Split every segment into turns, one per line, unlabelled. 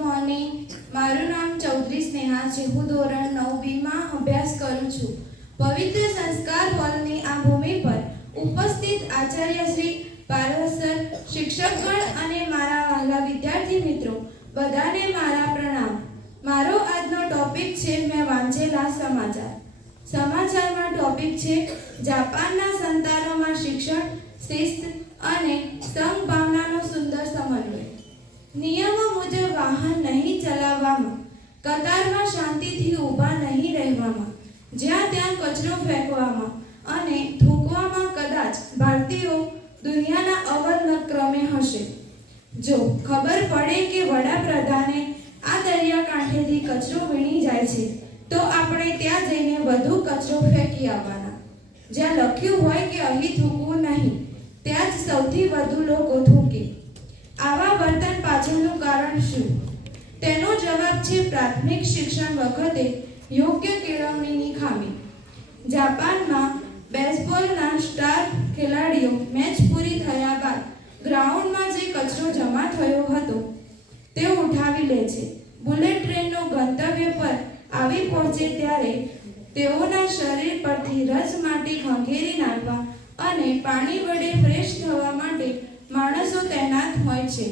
Morning મારું નામ ચૌધરી સ્નેહા છે. હું ધોરણ નવ બીમાં અભ્યાસ કરું છું. પવિત્ર સંસ્કાર હોલની આ ભૂમિ પર ઉપસ્થિત આચાર્ય શ્રી પારસર શિક્ષકગણ અને મારા વાલા વિદ્યાર્થી મિત્રો, બધાને મારા પ્રણામ. મારો આજનો ટોપિક છે મેં વાંચેલા સમાચાર. સમાચારમાં ટોપિક છે, જાપાનના સંતાનોમાં શિક્ષણ, શિસ્ત અને સંઘભાવનાનો કતારમાં શાંતિથી ઊભા નહીં રહેવામાં, જ્યાં ત્યાં કચરો ફેંકવામાં અને થૂંકવામાં કદાચ ભારતીયો દુનિયાના અવર્ણ ક્રમે હશે. જો ખબર પડે કે વડાપ્રધાને આ દરિયાકાંઠેથી કચરો વીણી જાય છે, તો આપણે ત્યાં જઈને વધુ કચરો ફેંકી આવવાના. જ્યાં લખ્યું હોય કે અહીં થૂકવું નહીં, ત્યાં જ સૌથી વધુ લોકો થૂકે. આવા વર્તન પાછળનું કારણ શું? તેનો જવાબ છે પ્રાથમિક શિક્ષણ વખતે યોગ્ય કેળવણીની ખામી. જાપાનમાં બેઝબોલના સ્ટાર ખેલાડીઓ મેચ પૂરી થયા બાદ ગ્રાઉન્ડમાં જે કચરો જમા થયો હતો, તે ઉઠાવી લે છે. બુલેટ ટ્રેનનો ગંતવ્ય પર આવી પહોંચે ત્યારે તેઓના શરીર પરથી રસ માટી ખંખેરી નાખવા અને પાણી વડે ફ્રેશ થવા માટે માણસો તૈનાત હોય છે.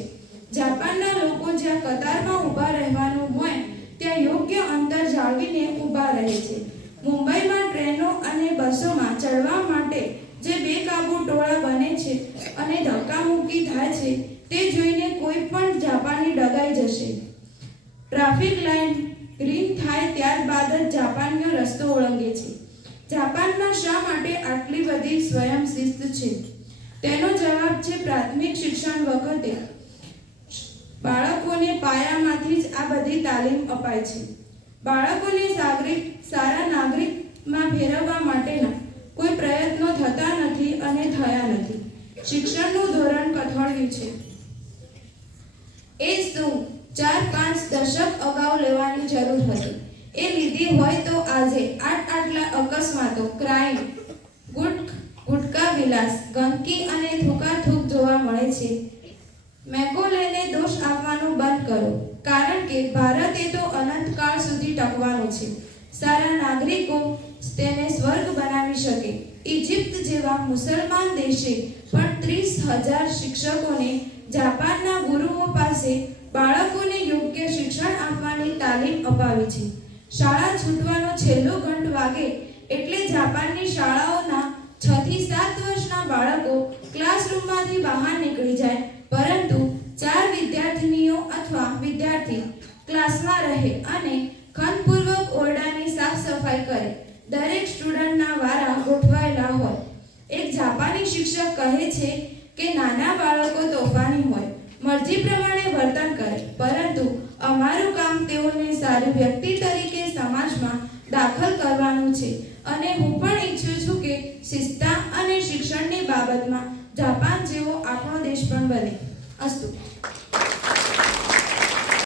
જાપાનના લોકો જ્યાં કતારમાં ઊભા રહેવાનું હોય, ત્યાં યોગ્ય અંતર જાળવીને ઊભા રહે છે. મુંબઈમાં ટ્રેનો અને બસોમાં ચડવા માટે જે બેકાબુ ટોળા બને છે અને ધક્કામુક્કી થાય છે, તે જોઈને કોઈ પણ જાપાની ડગાઈ જશે. ટ્રાફિક લાઈન ગ્રીન થાય ત્યારબાદ જ જાપાનનો રસ્તો ઓળંગે છે. જાપાનમાં શા માટે આટલી બધી સ્વયં શિસ્ત છે? તેનો જવાબ છે પ્રાથમિક શિક્ષણ વખતે પાયામાંથી જ આ બધી તાલીમ અપાય છે. બાળકોને સાગરિક સારા નાગરિકમાં ફેરવવા માટેના કોઈ પ્રયત્નો થતા નથી અને થયા નથી. શિક્ષણનું ધોરણ કથળ્યું છે. એ શું ચાર પાંચ દશક અગાઉ લેવાની જરૂર હતી. એ લીધી હોય તો આજે આટ આટલા અકસ્માતો ક્રાઇમ ગુટ ગુટકા વિલાસ, ગંદકી અને થૂકાથૂક જોવા મળે છે. મેકોલેને દોષ આપવાનું બંધ કરો. કારણ કે ભારત એ તો અનંતકાળ સુધી ટકવાનો છે. સારા નાગરિકો તેને સ્વર્ગ બનાવી શકે. ઇજિપ્ત જેવા મુસલમાન દેશે પણ ત્રીસ હજાર શિક્ષકોને જાપાનના ગુરુઓ પાસે બાળકોને યોગ્ય શિક્ષણ આપવાની તાલીમ અપાવી છે. શાળા છૂટવાનો છેલ્લો ઘંટ વાગે એટલે જાપાનની શાળાઓના છ થી સાત વર્ષના બાળકો ક્લાસરૂમમાંથી બહાર નીકળી જાય પરંતુ ચાર વિદ્યાર્થીનીઓ અથવા વિદ્યાર્થી ક્લાસમાં રહે અને ખનપૂર્વક ઓરડાની સાફ સફાઈ કરે. દરેક સ્ટુડન્ટના વારા ગોઠવાયેલા હોય. એક જાપાની શિક્ષક કહે છે કે નાના બાળકો તોફાની હોય. મરજી પ્રમાણે વર્તન કરે. પરંતુ અમારું કામ તેઓને સારી વ્યક્તિ તરીકે સમાજમાં દાખલ કરવાનું છે. અને હું પણ ઈચ્છું છું કે શિસ્તા અને શિક્ષણની બાબતમાં જાપાન જેવો આપણો દેશ પણ બને. અસ્તુ.